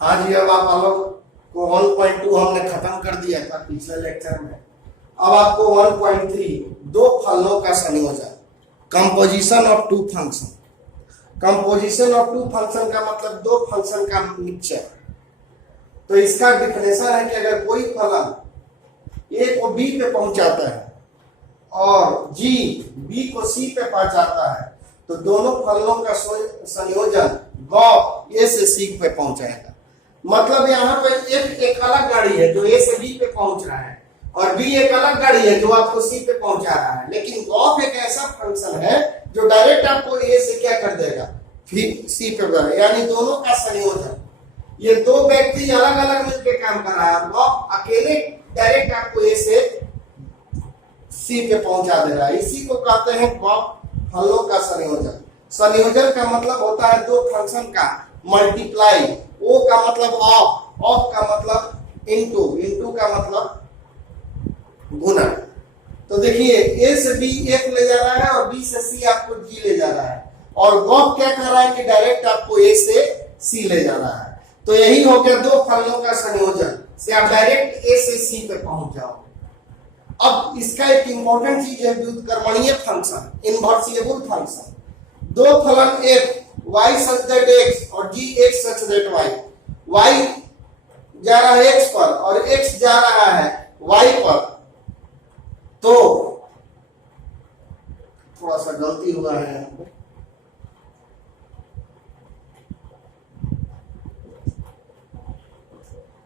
हाँ जी, अब आप लोग को 1.2 हमने खत्म कर दिया था पिछले लेक्चर में। अब आपको 1.3 दो फलनों का संयोजन, composition of two function. Composition of two function का मतलब दो फंक्शन का मिक्सचर। तो इसका डिफिनेशन है कि अगर कोई फलन ए को बी पे पहुंचाता है और जी बी को सी पे पहुंचाता है तो दोनों फलनों का संयोजन गॉप ए से सी पे पहुंचाएगा। मतलब यहाँ पे एक अलग गाड़ी है जो ए से बी पे पहुंच रहा है और बी एक अलग गाड़ी है जो आपको सी पे पहुंचा रहा है, लेकिन गॉप एक ऐसा फंक्शन है जो डायरेक्ट आपको ए से क्या कर देगा, फिर सी पे बढ़ेगा। यानी दोनों का संयोजन, ये दो व्यक्ति अलग अलग मिलकर काम कर रहा है और गॉप अकेले डायरेक्ट आपको ए से सी पे पहुंचा दे रहा है। इसी को कहते हैं गॉप फलनों का संयोजन। संयोजन का मतलब होता है दो फंक्शन का मल्टीप्लाई। ओ का मतलब ऑफ, ऑफ का मतलब इनटू, इनटू का मतलब गुना। तो देखिए ए से बी एक ले जा रहा है और बी से सी आपको जी ले जा रहा है और गॉप क्या कर रहा है कि डायरेक्ट आपको ए से सी ले जा रहा है। तो यही हो गया दो फलनों का संयोजन से आप डायरेक्ट ए से सी पे पहुंच जाओ। अब इसका एक इंपॉर्टेंट चीज है व्युत्क्रमणीय फंक्शन, इनवर्सिबल फंक्शन। दो फलन f y such that x और g x such that y जा रहा है x पर और x जा रहा है y पर, तो थोड़ा सा गलती हुआ है यहाँ पे।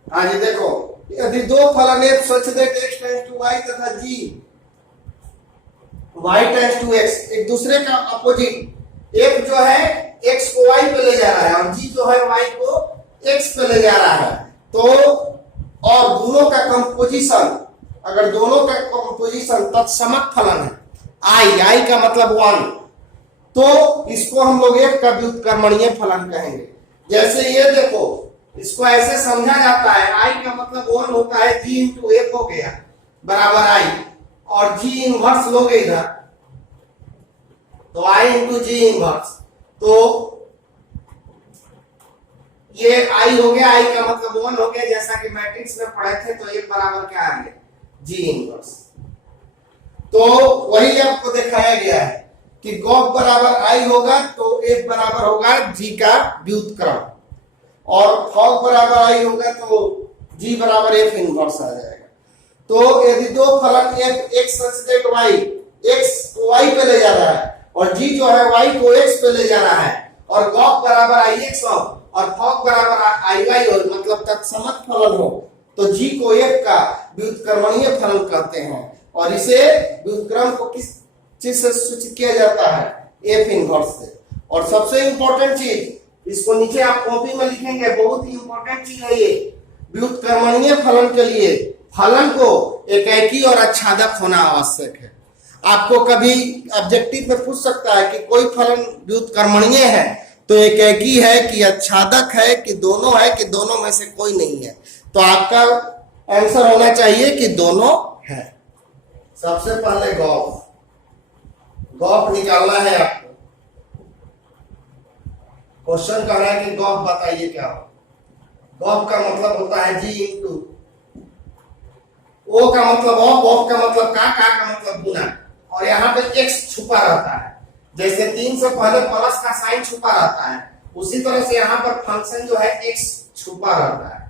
हाँ जी देखो, यदि दो फलन f such that x tends to y तथा g y tends to x एक दूसरे का अपोजिट, f जो है x को y पे ले जा रहा है और g जो है y को x पे ले जा रहा है, तो और दोनों का कंपोजिशन, अगर दोनों का कंपोजिशन तत्समक फलन है, i का मतलब 1, तो इसको हम लोग f का व्युत्क्रमणीय फलन कहेंगे। जैसे ये देखो, इसको ऐसे समझा जाता है, i का मतलब 1 होता है, g इंटू f हो गया बराबर i, और g इनवर्स लोगे इधर तो i इंटू जी इनवर्स, तो ये i हो गया, i का मतलब 1 हो गया, जैसा कि मैट्रिक्स में पढ़े थे। तो एक बराबर क्या आ गया, जी इनवर्स। तो वही आपको दिखाया गया है कि गॉप बराबर i होगा तो f बराबर होगा g का व्युत्क्रम, और फॉग बराबर i होगा तो g बराबर f इनवर्स आ जाएगा। तो यदि दो फलन f x such that y x को y पे ले जा रहा है और g जो है y को x पे ले जा रहा है और गॉप बराबर ix हो और फॉग बराबर iy हो, मतलब तत्समक फलन हो, तो g को f का व्युत्क्रमणीय फलन कहते हैं। और इसे व्युत्क्रम को किस चीज से सूचित किया जाता है, f इनवर्स से। और सबसे इंपॉर्टेंट चीज, इसको नीचे आप कॉपी में लिखेंगे, बहुत ही इंपॉर्टेंट चीज है ये, व्युत्क्रमणीय फलन के लिए फलन को एकैकी और आच्छादक होना आवश्यक है। आपको कभी ऑब्जेक्टिव में पूछ सकता है कि कोई फलन व्युत्क्रमणीय है तो एकैकी है कि आच्छादक है कि दोनों है कि दोनों में से कोई नहीं है, तो आपका आंसर होना चाहिए कि दोनों है। सबसे पहले गॉप निकालना है आपको। क्वेश्चन कर रहा है कि गॉप बताइए क्या हो। गॉप का मतलब होता है जी इंटू, ओ का मतलब ऑफ का मतलब का मतलब गुना, और यहाँ पे x छुपा रहता है। जैसे 3 से पहले प्लस का साइन छुपा रहता है, उसी तरह से यहाँ पर फंक्शन जो है x छुपा रहता है।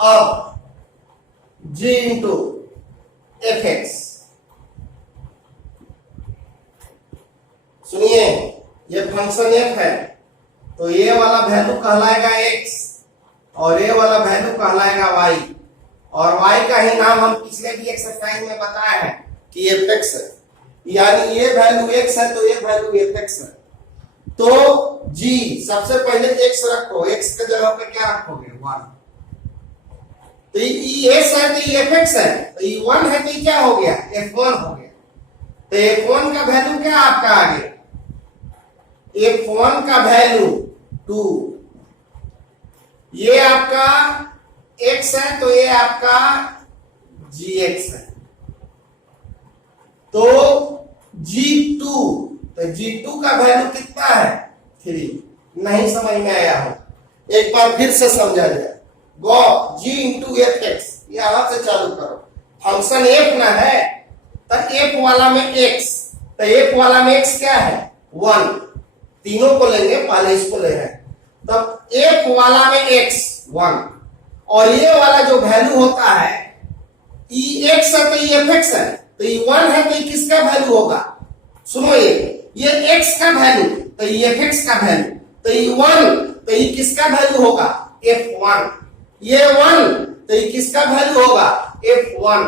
अब g इंटू एफ एक्स, सुनिए ये फंक्शन f है तो ये वाला वैल्यू कहलाएगा x और ये वाला वैल्यू कहलाएगा y, और y का ही नाम हम पिछले भी एक्सरसाइज में बताए हैं कि fx है, यानी ये वैल्यू x है तो ये वैल्यू fx है। तो g सबसे पहले x रखो, x के जगह पे क्या रखोगे, 1। तो ये s है तो ये fx है, तो ये 1 है तो क्या हो गया, f1 हो गया। तो f1 का वैल्यू क्या आपका आ गया, f1 का वैल्यू 2, ये आपका x है तो ये आपका gx है। तो g2 का वैल्यू कितना है, 3। नहीं समझ में आया हो, एक बार फिर से समझा जाए। गो जी इंटू एफ एक्स, यहां से चालू करो। फंक्शन एफ ना है तो एफ वाला में एक्स, तो एफ वाला में एक्स क्या है 1, तीनों को लेंगे, पहले इसको ले रहे हैं। तब एफ वाला में एक्स 1, और ये वाला जो वैल्यू होता है ई एक्स है तो ई एफ एक्स है, तो ये 1 है तो ये किसका वैल्यू होगा, सुनो ये x का वैल्यू तो ये f(x) का वैल्यू, तो ये 1 तो ये किसका वैल्यू होगा f1, ये 1 तो ये किसका वैल्यू होगा f1,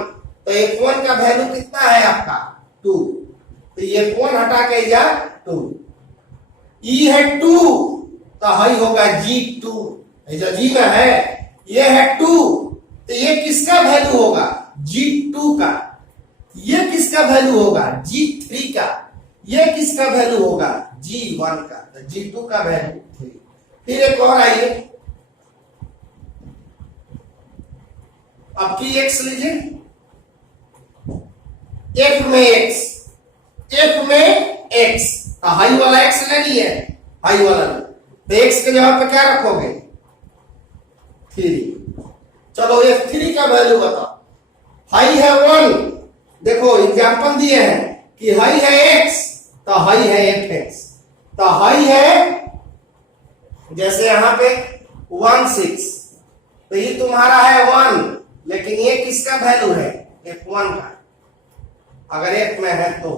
तो f1 का वैल्यू कितना है आपका 2, तो ये f1 हटा के जा 2, e है 2 तो हाई होगा g2, जो g में है ये है 2 तो ये किसका वैल्यू होगा g2 का, ये किसका वैल्यू होगा g3 का, ये किसका वैल्यू होगा g1 का, तो g2 का वैल्यू 3। फिर एक और आइए, अब की x लीजिए, f में x, f में x, हाई वाला x ले लिए, हाई वाला तो x के जगह पे क्या रखोगे 3। चलो f3 का वैल्यू बताओ, हाई है 1, देखो एग्जांपल दिए हैं कि हाई है x तो हाई है fx, तो हाई है जैसे यहां पे 1 6, तो ये तुम्हारा है 1, लेकिन ये किसका वैल्यू है f1 का, अगर f में है तो,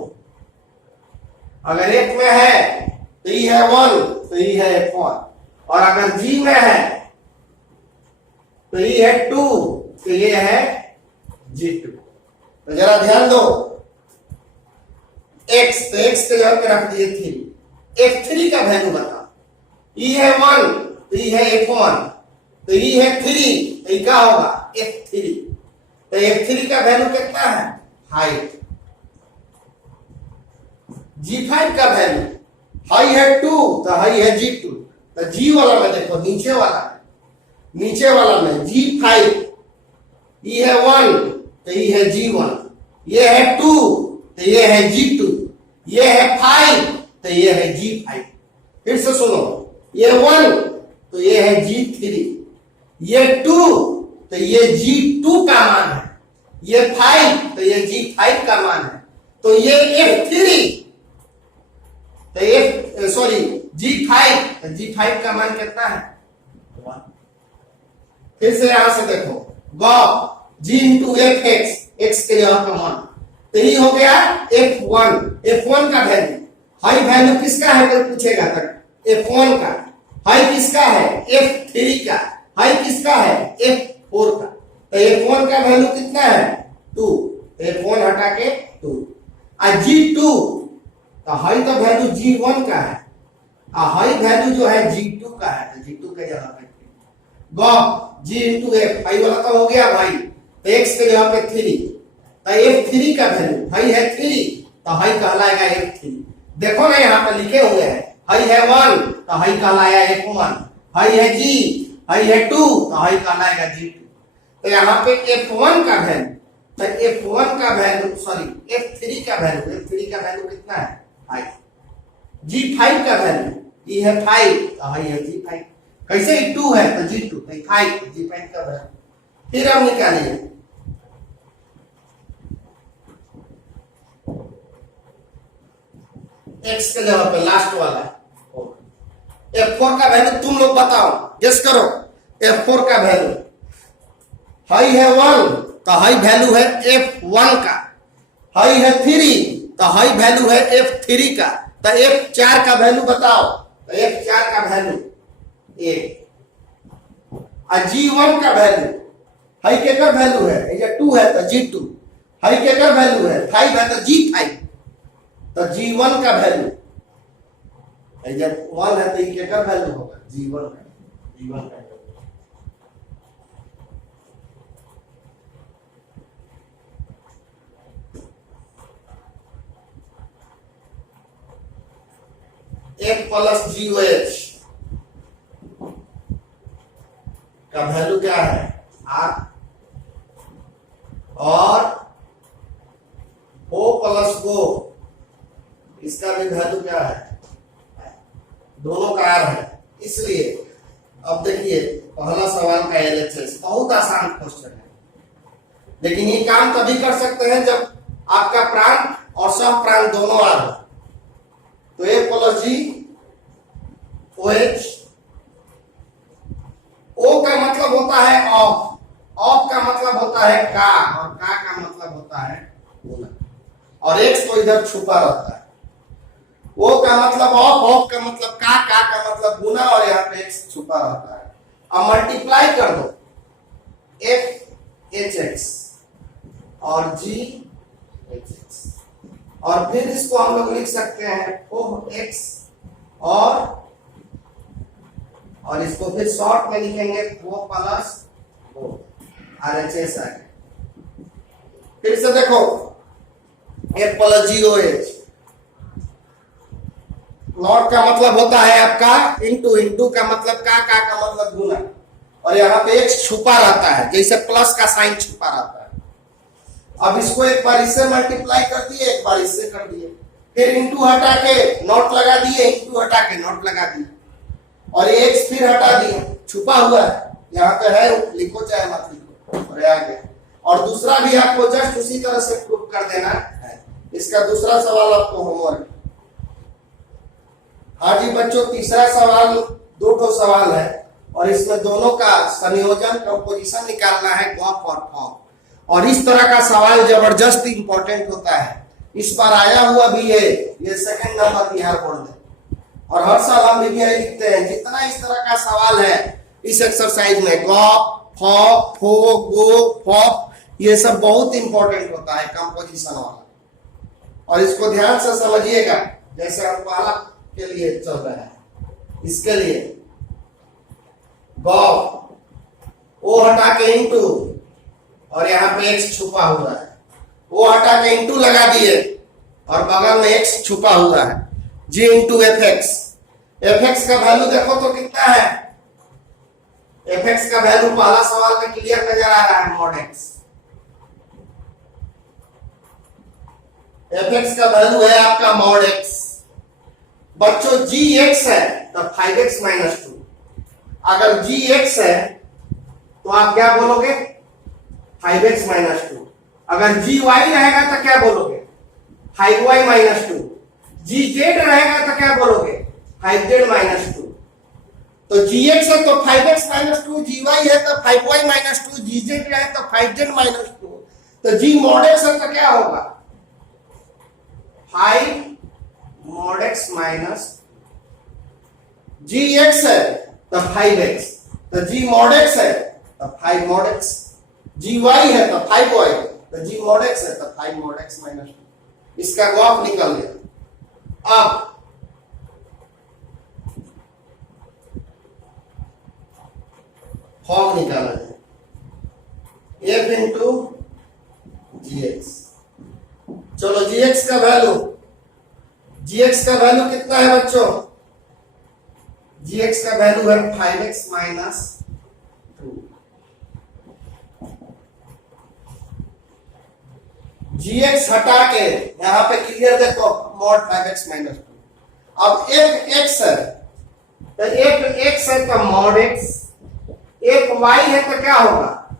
अगर f में है तो ये है 1 तो ये है f1, और अगर g में है तो ये है 2 तो ये है g2। तो जरा ध्यान दो, x तो x के जगह पे रख दिए 3, f3 का वैल्यू बताओ, ये है 1 तो ये है f1, तो ये है 3 तो ये क्या होगा f3, तो f3 का वैल्यू कितना है हाइट, g5 का वैल्यू, हाई है 2 तो हाई है g2, तो g वाला में देखो नीचे वाला में g5, ये है 1 तो ये है g1, ये है 2 तो ये है g2, ये है 5 तो ये है g5। फिर से सुनो, ये 1 तो ये है g3, ये 2 तो ये g2 का मान है, ये 5 तो ये g5 का मान है, तो ये f3 तो g5 तो g5 का मान कितना है 1। फिर से यहां से देखो, गो g into F x, x के जगह का मान, तो ये हो गया f1 का वैल्यू, हाई वैल्यू किसका है अगर पूछेगा तक f1 का, हाई किसका है f3 का, हाई किसका है f4 का, तो f1 का वैल्यू कितना है 2, f1 हटा के 2, और g2 तो हाई तो वैल्यू g1 का है, और हाई वैल्यू जो है g2 का है, तो g2 के जगह पे गो g इंटू एफ, हाई वाला तो हो गया भाई, तो x के जगह पे 3, तो f3 का वैल्यू हाई है 3 तो हाई कहलाएगा f3, देखो ना यहाँ पे लिखे हुए हैं, हाई है 1 तो हाई कहलाया f1, हाई है g, हाई है 2 तो हाई कहलाएगा g2, तो यहाँ पे f1 का वैल्यू, तो f1 का वैल्यू f3 का वैल्यू कितना है हाई, g5 का वैल्यू ये है 5 तो हाई है g5, कैसे 2 है तो g2 तो 5 g5 का वैल्यू। फिर हम निकालिए x के जगह पे लास्ट वाला f4 का वैल्यू तुम लोग बताओ, गेस करो, f4 का वैल्यू हाई है 1 तो हाई वैल्यू है f1 का, हाई है 3 तो हाई वैल्यू है f3 का, तो f4 का वैल्यू बताओ, तो f4 का वैल्यू 1, और g1 का वैल्यू, हाई के का वैल्यू है ये 2 है तो g2, हाई के का वैल्यू है 5 है तो g5, तो g1 का वैल्यू जब 1 है तो ये का वैल्यू होगा g1 का, f प्लस GOH का वैल्यू क्या है R, और O प्लस GO इसका भी वैल्यू क्या है, दोनों का R है, इसलिए अब देखिए पहला सवाल का एलएचएस बहुत आसान क्वेश्चन है, लेकिन ये काम तभी कर सकते हैं जब आपका प्रांत और सह प्रांत दोनों आ रहे। तो ए प्लस जी ओ एच, ओ का मतलब होता है ऑफ, ऑफ का मतलब होता है का, और का मतलब होता है गुना, और एक्स तो इधर छुपा रहता है। ओ का मतलब ऑफ, ऑफ का मतलब का मतलब गुना, और यहाँ पे एक्स छुपा रहता है। अब मल्टीप्लाई कर दो एफ एच एक्स और जी एच एक्स, और फिर इसको हम लोग लिख सकते हैं ओ एक्स, और इसको फिर शॉर्ट में लिखेंगे O plus O, R H S आ गया। फिर से देखो A plus G O H, not का मतलब होता है आपका इंटू, इंटू का मतलब का मतलब गुना, और यहाँ पे एक्स छुपा रहता है, जैसे प्लस का साइन छुपा रहता है। अब इसको एक बार इससे मल्टीप्लाई कर दिए, एक बार इससे कर दिए, फिर इंटू हटा के नॉट लगा दिए, इंटू हटा के नॉट लगा दिए, और एक्स फिर हटा दिए, छुपा हुआ है, यहाँ पे है, लिखो चाहे मत लिखो, और आ गया। और दूसरा भी आपको जस्ट उसी तरह से प्रूफ कर देना है। इसका दूसरा सवाल आपको होमवर्क। हाँ जी बच्चों, तीसरा सवाल दो सवाल है, और इसमें दोनों का संयोजन कंपोजिशन निकालना है, गॉफ और फॉर्म। और इस तरह का सवाल जबरदस्त इंपॉर्टेंट होता है, इस बार आया हुआ भी है, ये सेकंड नंबर बिहार बोर्ड में, और हर साल हम भी लिखते हैं। जितना इस तरह का सवाल है इस एक्सरसाइज में, गॉफ, फॉ, फो, गो, फॉप, ये सब बहुत इंपॉर्टेंट होता है कंपोजिशन वाला, और इसको ध्यान से समझिएगा। जैसे हम पहला के लिए चल रहा है, इसके लिए गॉफ, ओ हटा के इंटू, और यहाँ पे एक्स छुपा हुआ है, वो हटा के इंटू लगा दिए, और बगल में एक्स छुपा हुआ है, G into F X. F X का वैल्यू देखो तो कितना है, एफ एक्स का वैल्यू पहला सवाल में क्लियर नजर आ रहा है, मॉड एक्स। एफ एक्स का वैल्यू है आपका मॉड एक्स। बच्चों जी एक्स है तो 5x माइनस 2, अगर जी एक्स है तो आप क्या बोलोगे 5x माइनस 2, अगर जी वाई रहेगा तो क्या बोलोगे 5y माइनस 2, जी जेड रहेगा तो क्या बोलोगे 5z माइनस 2। तो जी एक्स है तो 5x माइनस 2, जी वाई है तो 5y माइनस 2, जी जेड है तो 5z माइनस 2, तो जी मॉड एक्स है तो क्या होगा 5 मॉड एक्स माइनस, जी एक्स है तो 5x, तो जी मॉड एक्स है तो 5 मॉड एक्स, जी वाई है तो 5y, तो जी मॉड एक्स है तो 5 मॉड एक्स माइनस 2। इसका ग्राफ निकल गया। अब फॉर्म निकाला जाए, एफ इंटू जी एक्स। चलो जी एक्स का वैल्यू, जी एक्स का वैल्यू कितना है बच्चों, जी एक्स का वैल्यू है 5x माइनस 2। जी एक्स हटा के यहां पे क्लियर देखो मॉड 5x माइनस 2। अब एफ एक्स है तो एफ एक्स है तो मॉड एक्स, एफ वाई है तो क्या होगा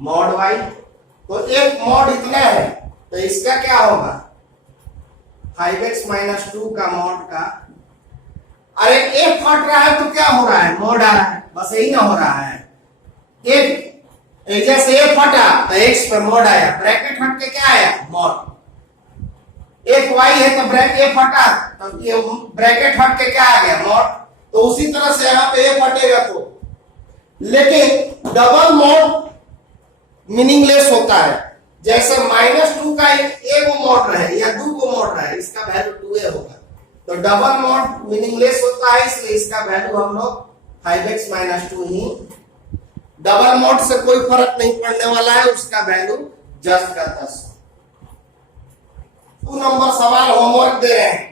मॉड वाई, तो एफ मॉड इतना है तो इसका क्या होगा 5x माइनस 2 का मॉड का। अरे एफ हट रहा है तो क्या हो रहा है मॉड आ रहा है, बस यही ना हो रहा है। एफ जैसे एफ हटा तो एक्स पे मॉड आया, ब्रैकेट हट के क्या आया मॉड। एफ वाई है तो ब्रैकेट एफ हटा तो ये ब्रैकेट हट के क्या आ गया मॉड। तो उसी तरह से यहाँ पे एफ हटेगा तो, लेकिन डबल मॉड मीनिंगलेस होता है। जैसे -2 का एक मॉड रहे या 2 को मॉड रहे, इसका वैल्यू 2a होगा। तो डबल मॉड मीनिंगलेस होता है, इसलिए इसका वैल्यू हम लोग 5x माइनस 2 ही। डबल मॉड से कोई फर्क नहीं पड़ने वाला है, उसका वैल्यू जस्ट का 10। 2 नंबर सवाल होमवर्क दे रहे हैं,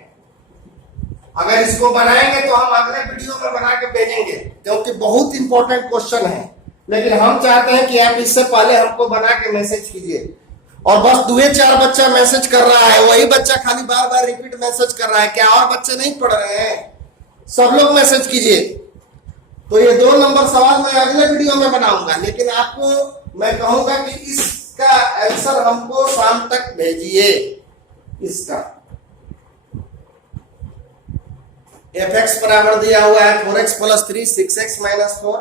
अगर इसको बनाएंगे तो हम अगले वीडियो में बना के भेजेंगे, क्योंकि बहुत इंपॉर्टेंट क्वेश्चन है। लेकिन हम चाहते हैं कि आप इससे पहले हमको बना के मैसेज कीजिए। और बस 2-4 बच्चा मैसेज कर रहा है, वही बच्चा खाली बार बार रिपीट मैसेज कर रहा है, क्या और बच्चे नहीं पढ़ रहे हैं? सब लोग मैसेज कीजिए। तो ये 2 नंबर सवाल मैं अगले वीडियो में बनाऊंगा, लेकिन आपको मैं कहूंगा कि इसका आंसर हमको शाम तक भेजिए। इसका fx बराबर दिया हुआ है 4x प्लस 3 6x माइनस 4,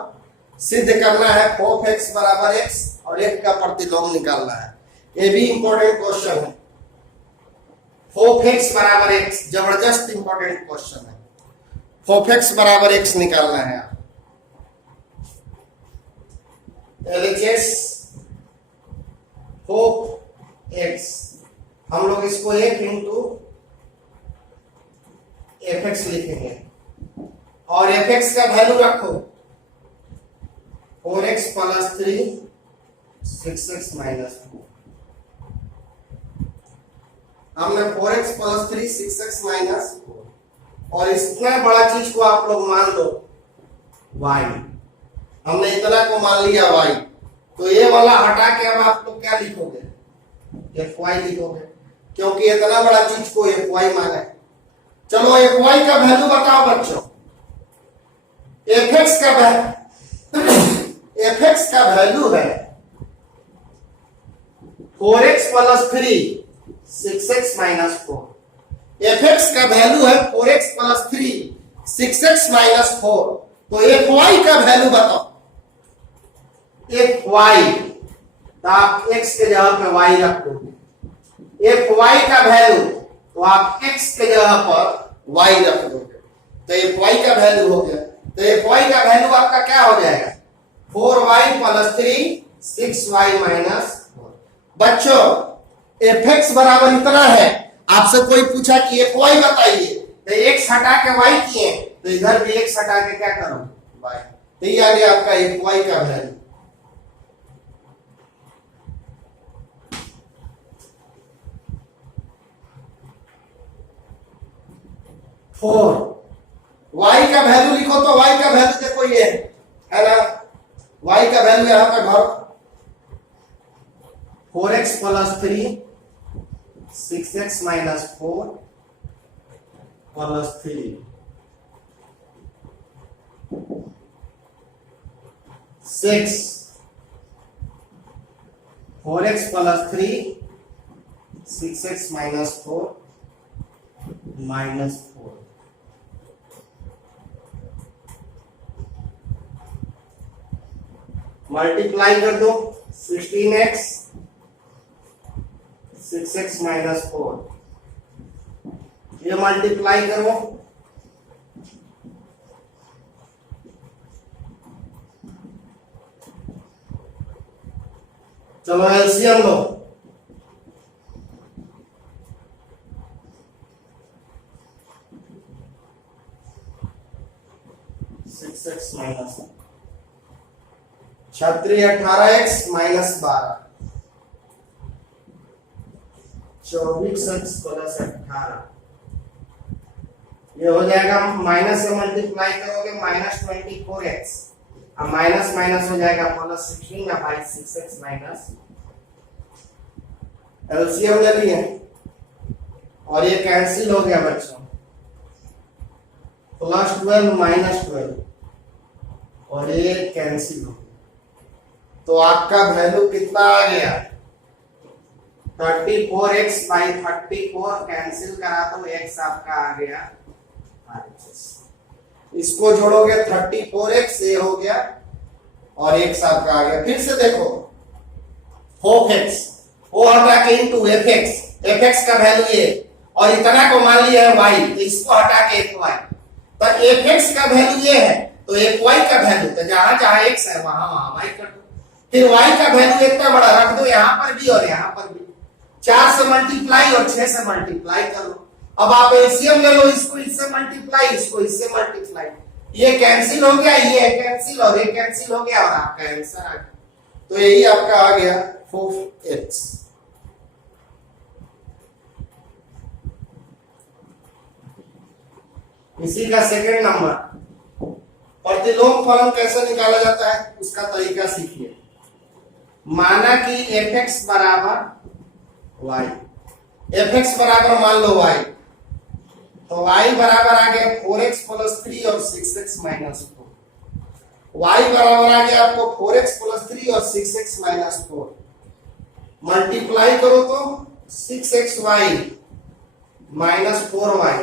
सिद्ध करना है 4x बराबर x और 1 का प्रतिलोम निकालना है। ये भी इंपॉर्टेंट क्वेश्चन है। 4x बराबर x जबरदस्त इंपॉर्टेंट क्वेश्चन है। 4x बराबर x निकालना है। LHS 4x हम लोग इसको 1 इंटू fx लिखेंगे और fx का वैल्यू रखो 4x प्लस 3 6x माइनस 4। हमने 4x प्लस 3 6x माइनस 4 और इतना बड़ा चीज को आप लोग मान लो y। हमने इतना को मान लिया y, तो ये वाला हटा के अब आप लोग क्या लिखोगे? fy लिखोगे, क्योंकि इतना बड़ा चीज को fy माना है। चलो fy का वैल्यू बताओ बच्चों। fx का वैल्यू है 4x plus 3 6x minus 4। fx का वैल्यू है 4x प्लस 3 6x माइनस 4। तो fy का वैल्यू बताओ। fy तो आप x के जगह पे y रख दोगे। fy का वैल्यू तो आप x के जगह पर y रख दोगे, तो fy का वैल्यू हो गया। तो fy का वैल्यू आपका क्या हो जाएगा? 4y plus 3 6y minus 4। बच्चों fx बराबर इतना है, आपसे कोई पूछा कि fy बताइए, तो x हटा के y किए, तो इधर भी x हटा के क्या करो? y। तो ये आ गया आपका fy का वैल्यू। y का वैल्यू लिखो, तो y का वैल्यू देखो ये है ना, y का वैल्यू यहां पर घर 4x plus 3 6x minus 4 plus 3 6 4x plus 3 6x minus 4 minus 4। Multiply कर दो 16x 6x माइनस 4। ये मल्टीप्लाई करो चलो एलसीएम लो। 6x minus 18x minus 12 24x plus 18। ये हो जाएगा, माइनस से मल्टीप्लाई करोगे माइनस 24x, अब माइनस माइनस हो जाएगा plus 16 by 6x minus. LCM ले लिए और ये कैंसिल हो गया बच्चों। प्लस 12 माइनस 12 और ये कैंसिल हो गया। तो आपका वैल्यू कितना आ गया? 34x बाई 34 कैंसिल करा तो x आपका आ गया RHS। इसको जोड़ोगे 34x ये हो गया और x आपका आ गया। फिर से देखो 4x वो हटा के इंटू fx का वैल्यू ये और इतना को मान लिया है y, तो इसको हटा के fy, तो fx का वैल्यू ये है तो fy का वैल्यू, तो जहां जहां x है वहां वहां y कर दो। फिर y का वैल्यू इतना बड़ा रख दो यहां पर भी और यहां पर भी, 4 से मल्टीप्लाई और 6 से मल्टीप्लाई कर लो। अब आप एलसीएम ले लो, इसको इससे मल्टीप्लाई, इसको इससे मल्टीप्लाई, ये कैंसिल हो गया, ये कैंसिल और ये कैंसिल हो गया और आपका आंसर आ गया। तो यही आपका आ गया 4x। इसी का सेकंड नंबर, प्रतिलोम फलन कैसे निकाला जाता है उसका तरीका सीखिए। माना कि fx बराबर y, fx बराबर मान लो y, तो y बराबर आ गया 4x प्लस 3 और 6x माइनस 4। y बराबर आ गया आपको 4x प्लस 3 और 6x माइनस 4। मल्टीप्लाई करो तो 6xy minus 4y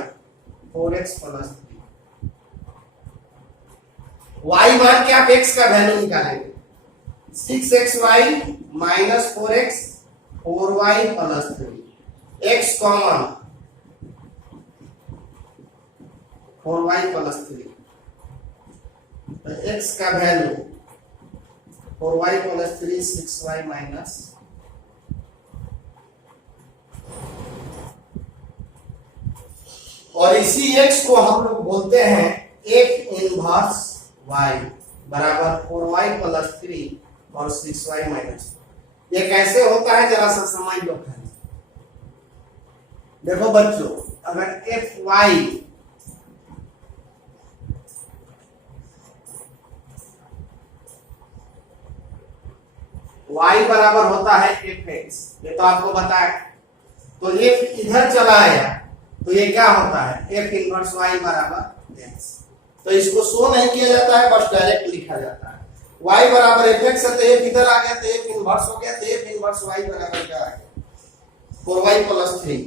4x plus 3। y मान के आप x का वैल्यू निकालेंगे। 6xy minus 4x 4y plus 3। x common 4y plus 3। तो x का value 4y plus 3 6y minus, और इसी x को हम लोग बोलते हैं f इनवर्स y बराबर 4y प्लस 3 और 6y माइनस। ये कैसे होता है जरा सा समझ लो। देखो बच्चों, अगर fy y बराबर होता है fx, ये तो आपको बताया। तो f इधर चला आया तो ये क्या होता है f इनवर्स y बराबर x। तो इसको शो नहीं किया जाता है, बस डायरेक्ट लिखा जाता है। y बराबर fx है तो f इधर आ गया तो f इनवर्स हो गया। तो f इनवर्स y बराबर क्या आ गया 4y प्लस 3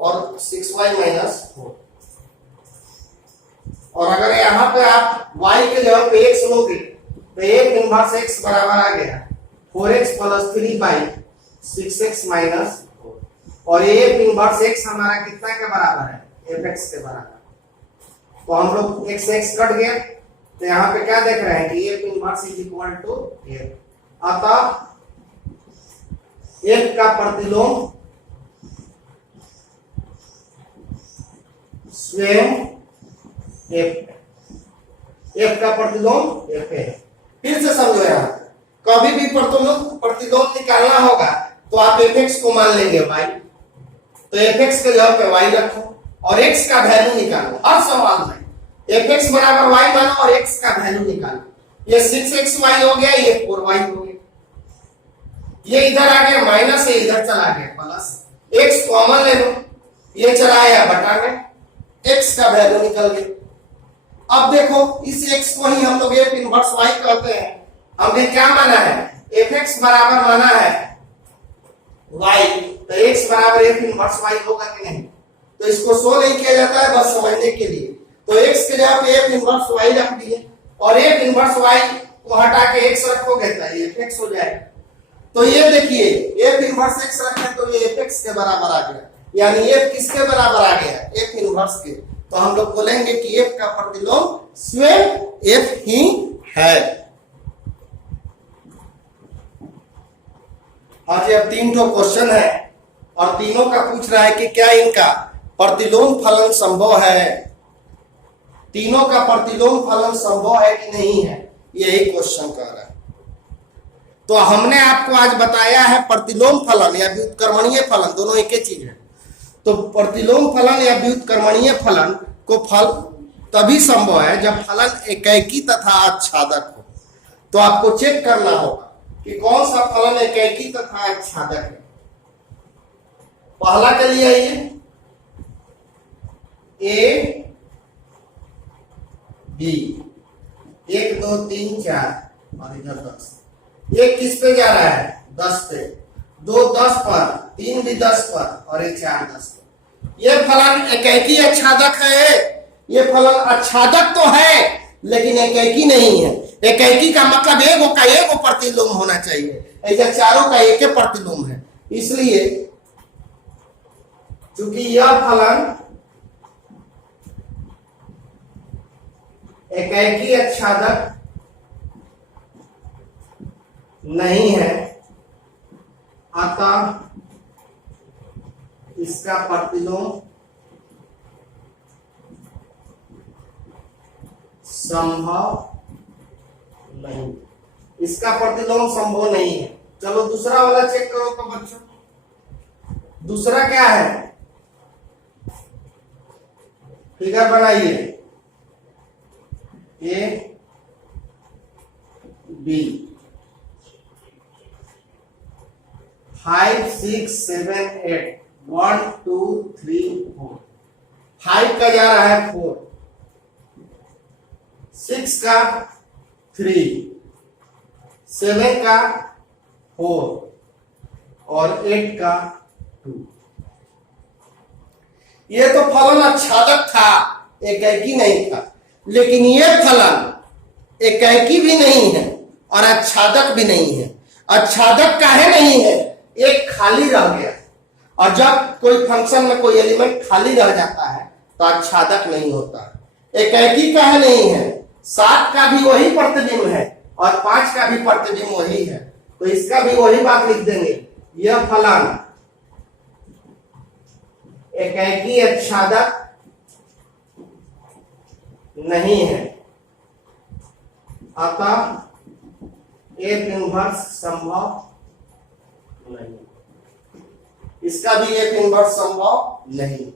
और 6y माइनस 4। और अगर यहाँ पे आप y के जगह पे x लोगे तो f इनवर्स x बराबर आ गया 4x plus 3 by 6x minus 4। और f इनवर्स x हमारा कितना के बराबर है fx के बराबर। तो हम लोग x x कट गया तो यहाँ पे क्या देख रहे हैं कि f inverse is equal to f। अतः f का प्रतिलोम स्वयं f का प्रतिलोम f है। फिर से समझो, यहाँ कभी भी प्रतिलोम निकालना होगा तो आप fx को मान लेंगे y, तो fx के जगह पे y रखो और x का वैल्यू निकालो। हर सवाल में fx बराबर y मानो और x का वैल्यू निकालो। ये 6xy हो गया, ये 4y हो गया, ये इधर आ गया माइनस, ये इधर चला गया प्लस। x कॉमन ले लो, ये चला आया बटा में, x का वैल्यू निकल गया। अब देखो इस x को ही हम लोग f इनवर्स y कहते हैं। हमने क्या माना है fx बराबर माना है y, तो x बराबर f इनवर्स y होगा कि नहीं। तो इसको शो नहीं किया जाता है, बस समझने के लिए। तो x के जगह पे f इनवर्स y रख दिए और f इनवर्स y को हटा के x रखोगे तो ये fx हो जाएगा। तो ये देखिए f इनवर्स x रखें तो ये fx के बराबर आ गया, यानी f किसके बराबर आ गया f इनवर्स के। तो हम लोग बोलेंगे कि f का प्रतिलोम स्वयं f ही है। आज अब 3 क्वेश्चन है और तीनों का पूछ रहा है कि क्या इनका प्रतिलोम फलन संभव है। तीनों का प्रतिलोम फलन संभव है कि नहीं है, यही क्वेश्चन कर रहा है। तो हमने आपको आज बताया है प्रतिलोम फलन या व्युत्क्रमणीय फलन, दोनों एक ही चीज है। तो प्रतिलोम फलन या व्युत्क्रमणीय फलन को फल तभी संभव है जब फलन एकैकी तथा आच्छादक हो। तो आपको चेक करना होगा कि कौन सा फलन एकैकी तथा आच्छादक है। पहला के लिए आइए ए बी, 1 2 3 4 और इधर 10। एक किस पे जा रहा है 10 पे, 2 10 पर, 3 भी 10 पर और ये 4 10 पर। ये फलन एकैकी आच्छादक है। ये फलन आच्छादक तो है लेकिन एकैकी नहीं है। एकैकी का मतलब एगो का एगो प्रतिलोम होना चाहिए, ऐसा चारों का एक ही प्रतिलोम है। इसलिए चूंकि यह फलन एकैकी आच्छादक नहीं है, अतः इसका प्रतिलोम संभव नहीं। इसका प्रतिलोम संभव नहीं है। चलो दूसरा वाला चेक करो तो बच्चों, दूसरा क्या है, फिगर बनाइए ए बी 5 6 7 8 1 2 3 4। 5 का जा रहा है 4, 6 का 3, 7 का 4 और 8 का 2। ये तो फलन आच्छादक था, एकैकी नहीं था। लेकिन ये फलन एकैकी भी नहीं है और आच्छादक भी नहीं है। आच्छादक काहे नहीं है? एक खाली रह गया, और जब कोई फंक्शन में कोई एलिमेंट खाली रह जाता है तो आच्छादक नहीं होता। एकैकी काहे नहीं है? 7 का भी वही प्रतिबिंब है और 5 का भी प्रतिबिंब वही है, तो इसका भी वही बात लिख देंगे। यह फलन एकैकी आच्छादक नहीं है, अतः एफ इनवर्स संभव नहीं। इसका भी एफ इनवर्स संभव नहीं।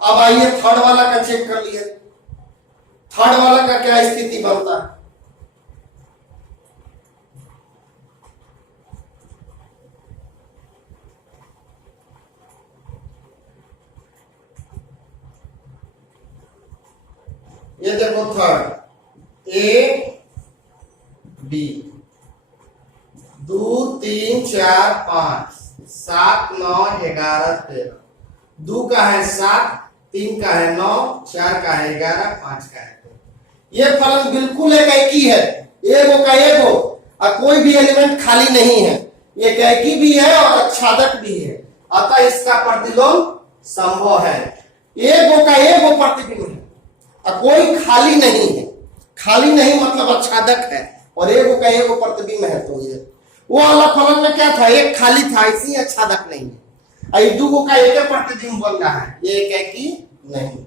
अब आइए थर्ड वाला का चेक कर लिए। थर्ड वाला का क्या स्थिति बनता है? ये देखो थर्ड, ए बी, 2 3 4 5 7 9 11 13। 2 का है 7, 3 का है 9, 4 का है 11, 5 का है 13। ये फलन बिल्कुल एकैकी है, एगो का एगो, और कोई भी एलिमेंट खाली नहीं है। ये एकैकी भी है और आच्छादक भी है, अतः इसका प्रतिलोम संभव है। एगो का एगो प्रतिबिंब है और कोई खाली नहीं है। खाली नहीं मतलब आच्छादक है, और एगो का एगो प्रतिबिंब है। तो ये वो वाला फलन में क्या था? एक खाली था, इसी आच्छादक नहीं है। और दूगो का एक प्रतिबिंब बन रहा है, ये एकैकी नहीं।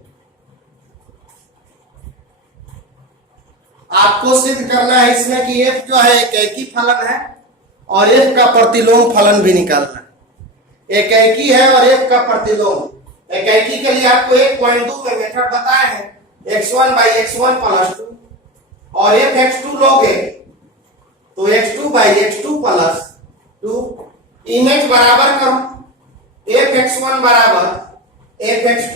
आपको सिद्ध करना है इसमें कि एफ जो है एकैकी फलन है और एफ का प्रतिलोम फलन भी निकालना है। एकैकी है और एफ का प्रतिलोम। एकैकी के लिए आपको 1.2 में मेथड बताए हैं, x1 by x1 प्लस 2, और f x2 लोगे तो x2 by x2 plus 2। Image बराबर करो, f x1 बराबर f x2,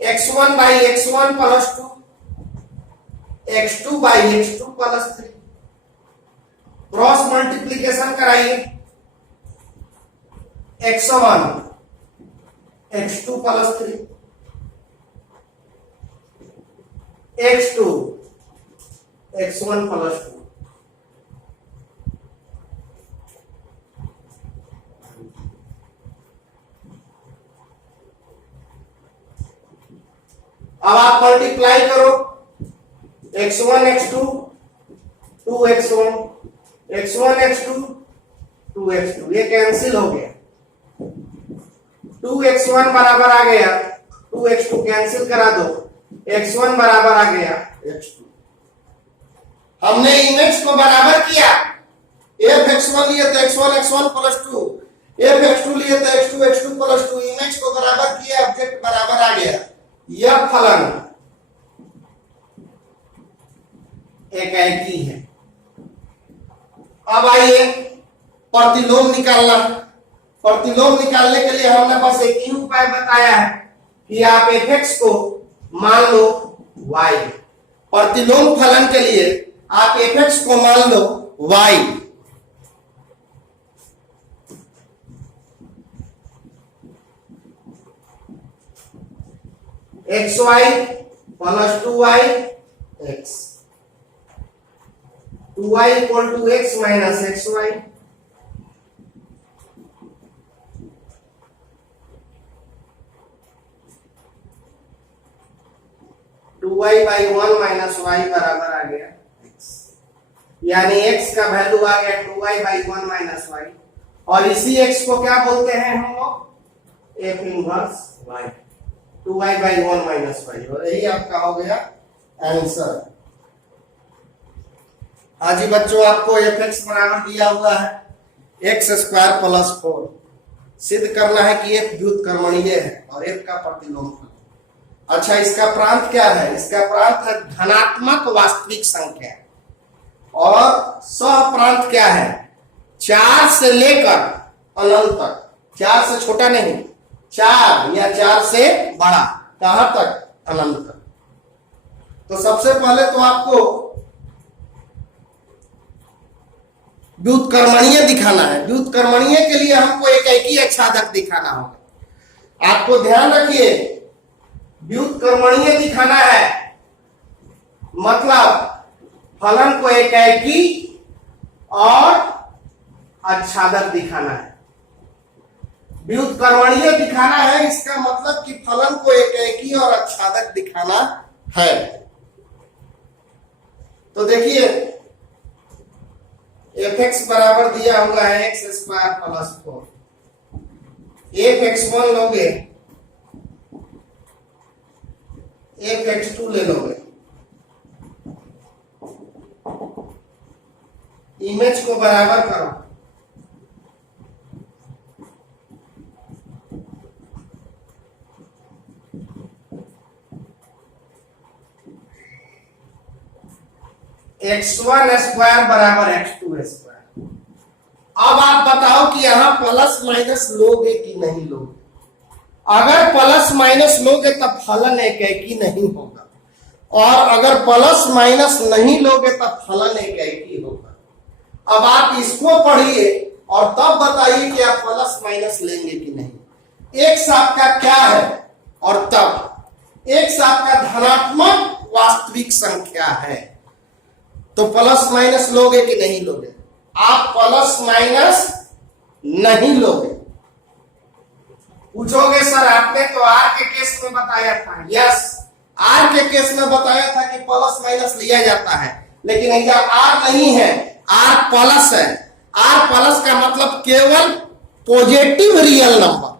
x1 by x1 plus 2, x2 by x2 plus 3। Cross multiplication कराइए, x1 x2 plus 3, x2 x1 plus 2। अब आप multiply करो, x1 x2 2x1, x1 x2 2x2, ये cancel हो गया। 2x1 बराबर आ गया 2x2, कैंसिल करा दो, x1 बराबर आ गया x2। हमने इमेज को बराबर किया, f x1 लिए तो x1 x1 plus 2, f x2 लिए तो x2 x2 प्लस 2। इमेज को बराबर किया, ऑब्जेक्ट बराबर आ गया। यह फलन एकैकी है। अब आइए प्रतिलोम निकालना। प्रतिलोम निकालने के लिए हमने बस एक ही उपाय बताया है कि आप fx को मान लो y। प्रतिलोम फलन के लिए आप fx को मान लो y। xy plus 2y x, 2y equal to x minus xy, two Y by 1 minus Y बराबर आ गया x, यानी x का वैल्यू आ गया 2y बाई 1 माइनस वाई। और इसी x को क्या बोलते हैं हम लोग? f inverse y, 2y by 1 minus Y. और यही आपका हो गया आंसर। हाँ जी बच्चों, आपको fx बराबर दिया हुआ है x स्क्वायर प्लस 4। सिद्ध करना है कि f व्युत्क्रमणीय है और f का प्रतिलोम। अच्छा, इसका प्रांत क्या है? इसका प्रांत है धनात्मक वास्तविक संख्या, और सह प्रांत क्या है? 4 से लेकर अनंत तक। 4 से छोटा नहीं, 4 या 4 से बड़ा, कहां तक? अनंत तक। तो सबसे पहले तो आपको व्युत्क्रमणीय दिखाना है। व्युत्क्रमणीय के लिए हमको एक ही आच्छादक दिखाना होगा। आपको ध्यान रखिए, व्युत्क्रमणीय दिखाना है मतलब फलन को एकाएकी और आच्छादक दिखाना है। व्युत्क्रमणीय दिखाना है, इसका मतलब कि फलन को एकाएकी और आच्छादक दिखाना है। तो देखिए fx बराबर दिया हुआ है x स्क्वायर प्लस 4। fx1 लोगे, fx2 ले लोगे, इमेज को बराबर करो, x1 स्क्वायर बराबर x2 स्क्वायर। अब आप बताओ कि यहां प्लस माइनस लोगे कि नहीं लोगे? अगर प्लस माइनस लोगे तब फलन एकाएकी नहीं होगा, और अगर प्लस माइनस नहीं लोगे तब फलन एकाएकी होगा। अब आप इसको पढ़िए और तब बताइए कि आप प्लस माइनस लेंगे कि नहीं। x आपका क्या है? और तब x आपका धनात्मक वास्तविक संख्या है, तो प्लस माइनस लोगे कि नहीं लोगे? आप प्लस माइनस नहीं लोगे। पूछोगे सर आपने तो आर के केस में बताया था। यस, आर के केस में बताया था कि प्लस माइनस लिया जाता है, लेकिन यहाँ आर नहीं है, आर प्लस है। आर प्लस का मतलब केवल पॉजिटिव रियल नंबर।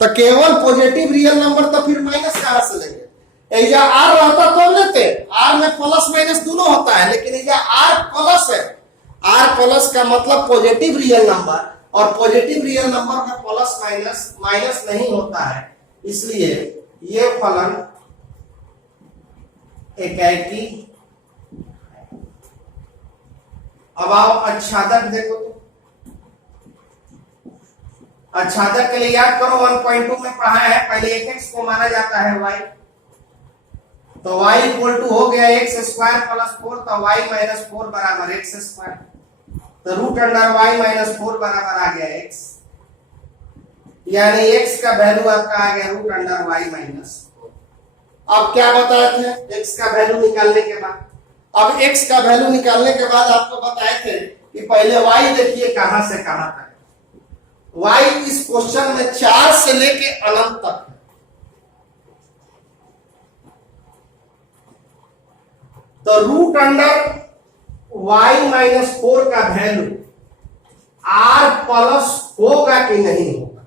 तो केवल पॉजिटिव रियल नंबर, तो फिर माइनस कहां से लेंगे? एजा आर रहता तो लेते, आर में प्लस माइनस दोनों होता है, लेकिन एजा आर प्लस है। आर प्लस का मतलब पॉजिटिव रियल नंबर, और पॉजिटिव रियल नंबर में प्लस माइनस माइनस नहीं होता है, इसलिए ये फलन एकाएकी। अब आओ आच्छादक देखो, तो आच्छादक के लिए याद करो 1.2 में पढ़ा है, पहले fx को माना जाता है y, तो y इक्वल टू हो गया x स्क्वायर प्लस 4, तो y माइनस 4 बराबर x स्क्वायर, तो रूट अंडर y माइनस 4 बराबर आ गया x, यानी x का वैल्यू आपका आ गया रूट अंडर y माइनस 4। अब क्या बताए थे x का वैल्यू निकालने के बाद? अब x का वैल्यू निकालने के बाद आपको बताए थे कि पहले y देखिए कहां से कहां तक। y इस क्वेश्चन में 4 से लेके अनंत तक है। तो रूट अंडर y माइनस 4 का वैल्यू r प्लस होगा कि नहीं होगा?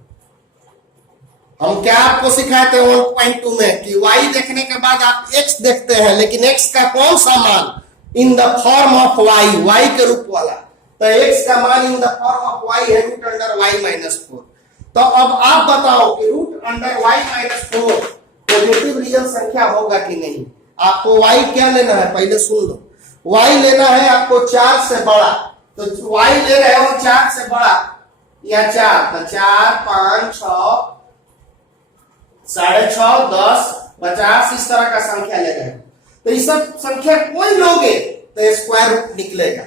हम क्या आपको सिखाए थे 1.2 में कि y देखने के बाद आप x देखते हैं, लेकिन x का कौन सा मान? In the form of y के रूप वाला। तो x का मान in the form of y है रूट अंडर y माइनस 4। तो अब आप बताओ कि root under y minus 4 positive real संख्या होगा कि नहीं? आपको y क्या लेना है पहले सुन लो। y लेना है आपको 4 से बड़ा, तो y ले रहे हो 4 से बड़ा या 4, तो 4 5 6 6.5 10 50 इस तरह का संख्या ले रहे हो। तो ये सब संख्या कोई लोगे तो स्क्वायर रूट निकलेगा,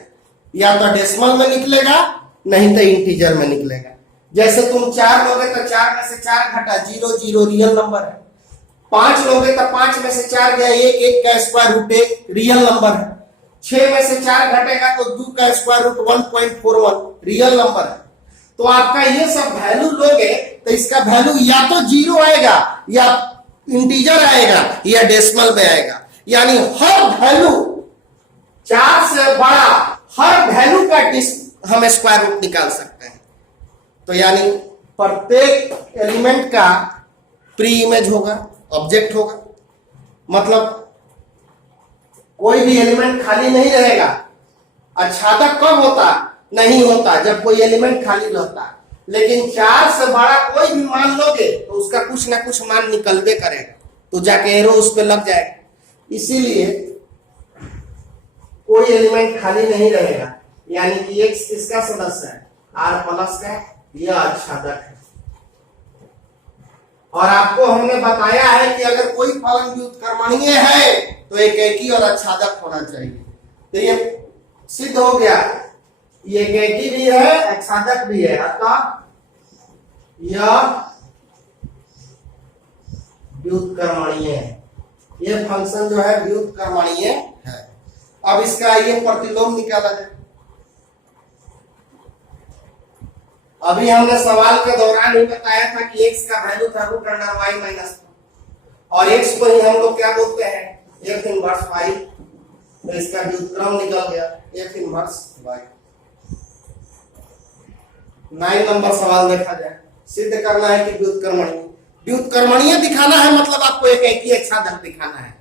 या तो डेसिमल में निकलेगा नहीं तो इंटीजर में निकलेगा। जैसे तुम 4 लोगे तो 4 में से 4 घटा 0 0 रियल नंबर है। 5 लोगे तो 5 में से 4 गया 1 1 का स्क्वायर रूट 1 रियल नंबर है। 6 में से 4 घटेगा तो 2 का स्क्वायर रूट 1.41 रियल नंबर है। तो आपका ये सब वैल्यू लोगे तो इसका वैल्यू या तो 0 आएगा या इंटीजर आएगा या डेसिमल में आएगा, यानी हर वैल्यू 4 से बड़ा हर वैल्यू का हम स्क्वायर रूट निकाल सकते हैं। तो यानी प्रत्येक एलिमेंट का प्री इमेज होगा, ऑब्जेक्ट होगा, मतलब कोई भी एलिमेंट खाली नहीं रहेगा। आच्छादक कब होता? नहीं होता जब कोई एलिमेंट खाली रहता, लेकिन 4 से बड़ा कोई भी मान लोगे तो उसका कुछ ना कुछ मान निकलबे करेगा, तो जाके एरो उस पर लग जाएगा। इसीलिए कोई एलिमेंट खाली नहीं रहेगा, यानी कि x किसका सदस्य है? r प्लस का, यह आच्छादक है। और आपको हमने बताया है कि अगर कोई फलन व्युत्क्रमणीय है तो एकैकी और आच्छादक होना चाहिए। तो ये सिद्ध हो गया, ये एकैकी भी है आच्छादक भी है, अतः यह व्युत्क्रमणीय है। ये फंक्शन जो है व्युत्क्रमणीय है। अब इसका ये प्रतिलोम निकाला जाए। अभी हमने सवाल के दौरान ही बताया था कि x का वैल्यू था √y माइनस, और x को ही हम लोग क्या बोलते हैं, f इनवर्स y। तो इसका व्युत्क्रम निकल गया f इनवर्स y। 9 नंबर सवाल देखा जाए। सिद्ध करना है कि व्युत्क्रमणीय, व्युत्क्रमणीय दिखाना है, मतलब आपको एकैकी आच्छादक दिखाना है।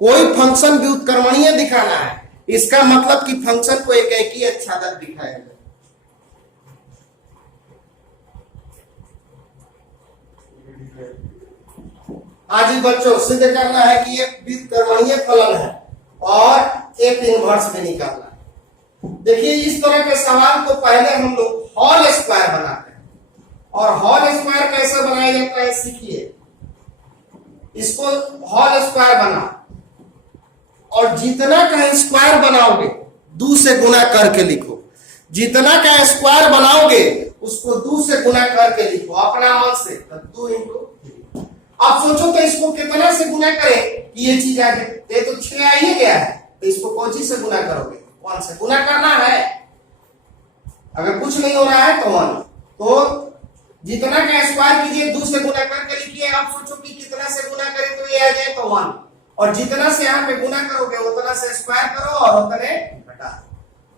कोई फंक्शन व्युत्क्रमणीय दिखाना है, इसका मतलब कि फंक्शन को एकैकी आच्छादक दिखाया जाए। हाँ जी बच्चों, सिद्ध करना है कि ये व्युत्क्रमणीय फलन है और f इनवर्स में निकालना है। देखिए इस तरह के सवाल को पहले हम लोग होल स्क्वायर बनाते हैं, और होल स्क्वायर कैसे बनाया जाता है सीखिए। इसको होल स्क्वायर बना, और जितना का स्क्वायर बनाओगे 2 से गुना करके लिखो। जितना का स्क्वायर बनाओगे उसको 2 से गुना करके लिखो अपना मन से। 2 × 3। आप सोचो तो इसको कितना से गुना करें कि ये चीज आ जाए। ये तो 6 आ ही गया है, तो इसको कौन सी से गुना करोगे, 1 से गुना करना है। अगर कुछ नहीं हो रहा है तो 1। तो जितना का स्क्वायर कीजिए 2 से गुना करके लिखिए। आप सोचो कि कितना से गुना करें तो ये आ जाए तो 1, और जितना से यहाँ पे गुना करोगे उतना से स्क्वायर करो और उतने घटा।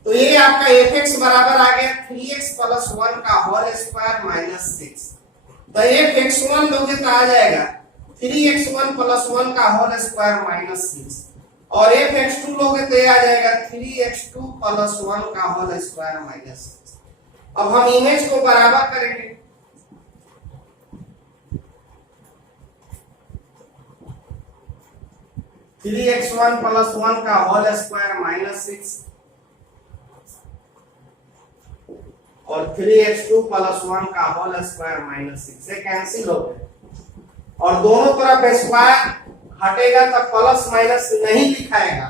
तो ये आपका fx बराबर आ गया 3x + 1 का होल स्क्वायर माइनस 6। तो fx1 दोगे तो आ जाएगा 3x1 + 1 का होल स्क्वायर माइनस 6, और fx2 लोगे तो ये आ जाएगा 3x2 + 1 का होल स्क्वायर माइनस 6। अब हम इमेज को बराबर करेंगे। थ्री x1 + 1 का होल स्क्वायर माइनस 6 और 3x2 + 1 का होल स्क्वायर माइनस 6 से कैंसिल हो गए, और दोनों तरफ स्क्वायर हटेगा तो प्लस माइनस नहीं लिखाएगा,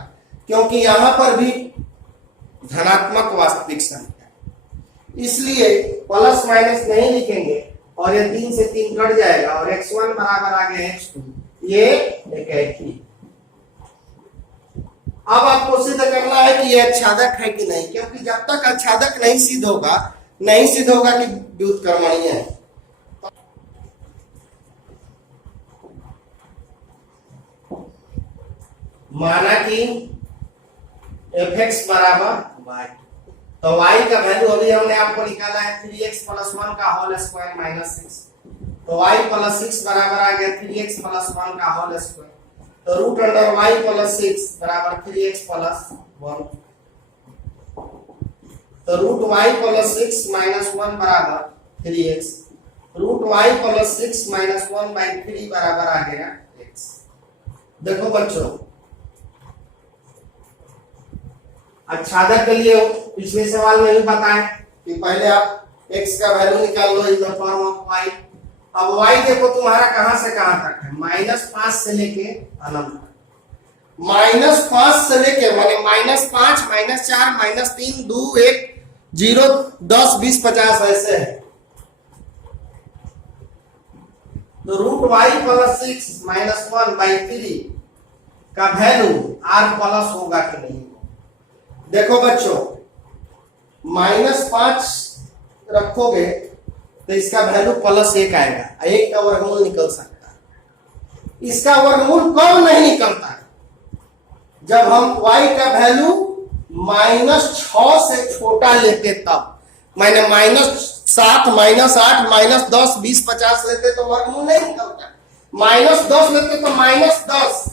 क्योंकि यहां पर भी धनात्मक वास्तविक संख्या है, इसलिए प्लस माइनस नहीं लिखेंगे, और ये 3 से 3 कट जाएगा, और x1 बराबर आ गया x2। ये एकैकी। अब आपको सिद्ध करना है कि ये आच्छादक है कि नहीं, क्योंकि जब तक आच्छादक नहीं सिद्ध होगा कि व्युत्क्रमणीय है। माना कि fx बराबर y, तो y का वैल्यू अभी हमने आपको निकाला है 3x + 1 का होल स्क्वायर माइनस 6। तो y + 6 बराबर आ गया 3x + 1 का होल स्क्वायर। तो √y + 6 बराबर 3x + 1। तो √y + 6 - 1 बराबर 3x। √y + 6 - 1/3 बराबर आ गया x। देखो बच्चों, आच्छादक के लिए पिछले सवाल में भी बताएं कि पहले आप x का वैल्यू निकाल लो in the form of y। अब y देखो तुम्हारा कहां से कहां तक है, -5 से लेके अनंत तक। -5 से लेके माने -5, -4, -3, 2, 1, 0, 10, 20, 50 ऐसे है। तो √y + 6 - 1/3 का वैल्यू r प्लस होगा कि नहीं। देखो बच्चों, -5 रखोगे तो इसका वैल्यू +1 आएगा, 1 का वर्गमूल निकल सकता है। इसका वर्गमूल कब नहीं निकलता, जब हम y का वैल्यू -6 से छोटा लेते तब। मैंने -7, -8, -10, 20, 50 लेते तो वर्गमूल नहीं निकलता। -10 लेते तो -10,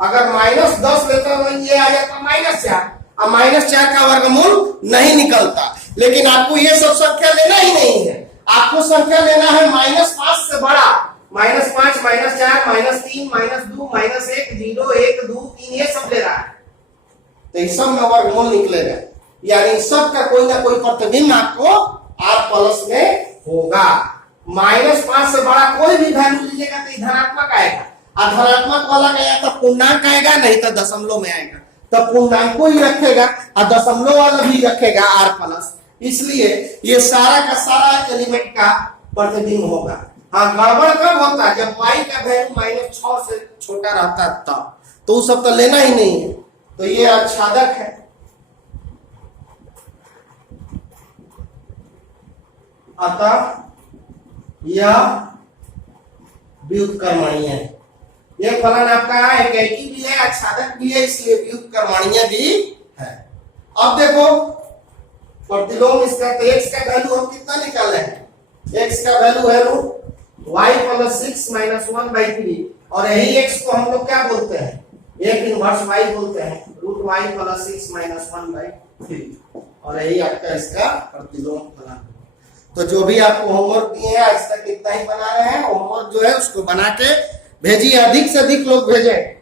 अगर -10 लेते तो ये आ जाता -4, अब -4 का वर्गमूल नहीं निकलता। लेकिन आपको ये सब संख्या लेना ही नहीं है, आपको संख्या लेना है -5 से बड़ा। -5, -4, -3, -2, -1, 0, 1, 2, 3 ये सब ले रहा है, तो इस सब में वर्गमूल निकलेगा, यानी सब का कोई ना कोई प्रतिबिंब आपको r प्लस में होगा। -5 से बड़ा कोई भी वैल्यू लीजिएगा तो धनात्मक आएगा, और धनात्मक वाला गया तो पूर्णांक आएगा, नहीं तो दशमलव में आएगा, तो पूर्णांक को ही रखेगा और दशमलव वाला भी रखेगा r प्लस। इसलिए ये सारा का सारा एलिमेंट का प्रतिबिंब होगा। हाँ, गड़बड़ कब होता है? जब y का वैल्यू -6 से छोटा रहता तब, तो वो सब तो लेना ही नहीं है। तो ये आच्छादक है, अतः यह व्युत्क्रमणीय है। ये फलन आपका एकैकी भी है, आच्छादक भी है, इसलिए व्युत्क्रमणीय भी है। अब देखो प्रतिलोम इसका, तो x का वैल्यू हम कितना निकाले हैं? x का वैल्यू है y प्लस 6 माइनस 1/3, और यही x को हम लोग क्या बोलते हैं? एक इनवर्स y बोलते हैं, √y प्लस 6 माइनस 1/3, और यही आपका इसका प्रतिलोम फलन। तो जो भी आपको होमवर्क दिए हैं आज तक इतना ही बना रहे हैं। होमवर्क जो है उसको बना के भेजिए, अधिक से अधिक लोग भेजें।